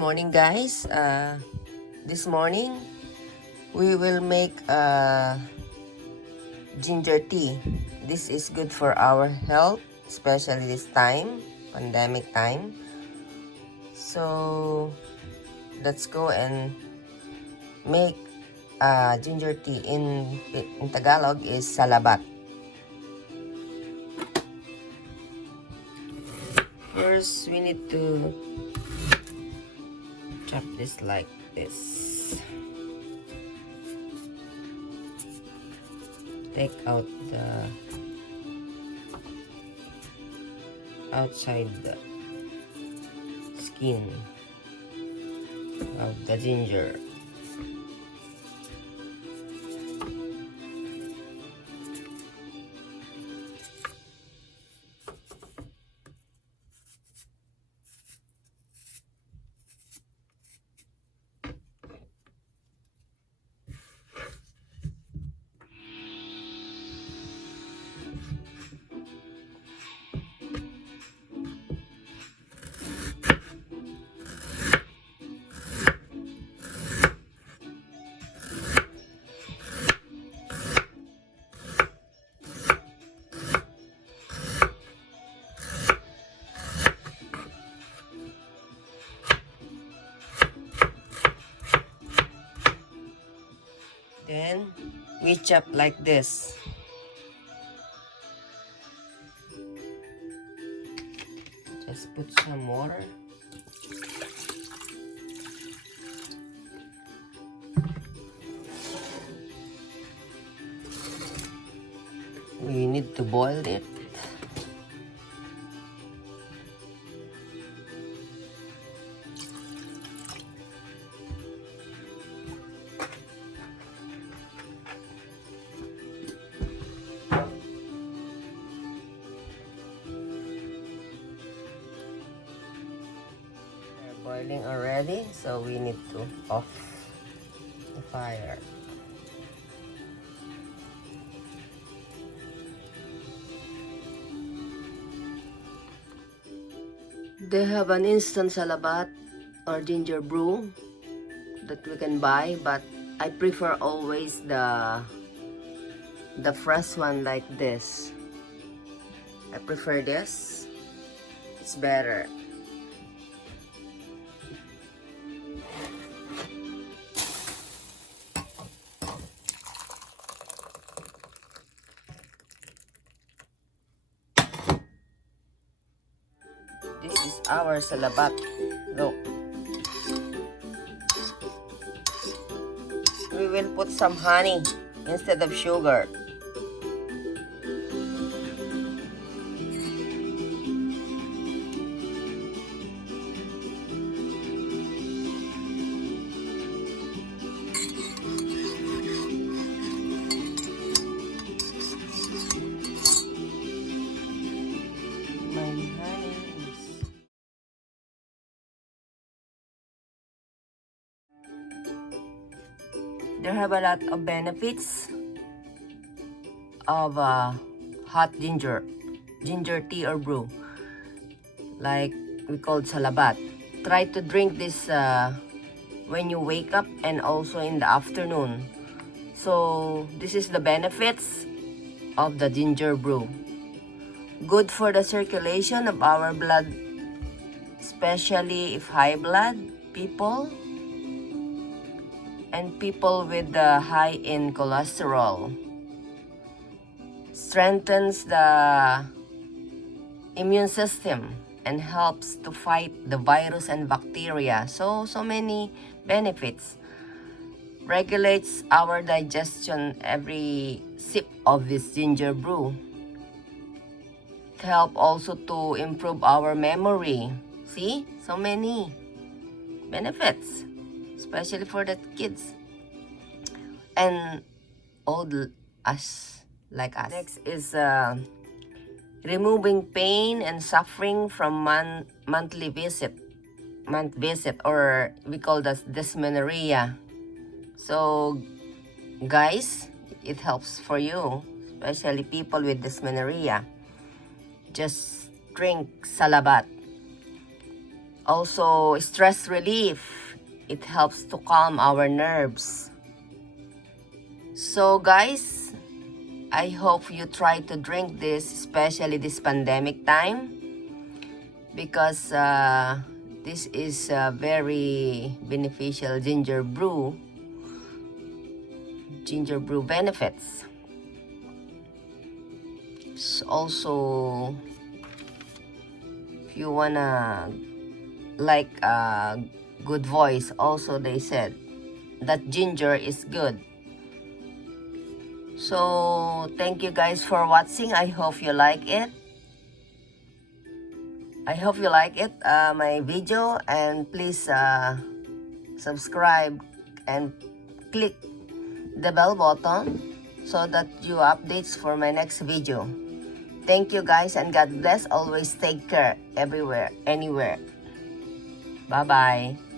morning, guys. This morning we will make ginger tea. This is good for our health, especially this time, pandemic time. So let's go and make ginger tea. In Tagalog is salabat. First, we need to chop this like this. Take out the outside the skin of the ginger. Then we chop like this. Just put some water. We need to boil it. Boiling already, so we need to off the fire. They have an instant salabat or ginger brew that we can buy, but I prefer always the fresh one like this. I prefer this. It's better. This is our salabat. Look. We will put some honey instead of sugar. There have a lot of benefits of hot ginger tea or brew, like we called salabat. Try to drink this when you wake up and also in the afternoon. So this is the benefits of the ginger brew. Good for the circulation of our blood, especially if high blood people and people with the high in cholesterol. Strengthens the immune system and helps to fight the virus and bacteria. So many benefits. Regulates our digestion every sip of this ginger brew. It helps also to improve our memory. See? So many benefits, especially for the kids and old us, like us. Next is removing pain and suffering from month visit, or we call that dysmenorrhea. So guys, it helps for you, especially people with dysmenorrhea. Just drink salabat. Also, stress relief. It helps to calm our nerves. So guys, I hope you try to drink this, especially this pandemic time, because this is very beneficial ginger brew benefits. Also, if you wanna like a good voice, also they said that ginger is good. So thank you guys for watching. I hope you like it. My video, and please subscribe and click the bell button so that you updates for my next video. Thank you guys, and God bless. Always take care everywhere, anywhere. Bye bye.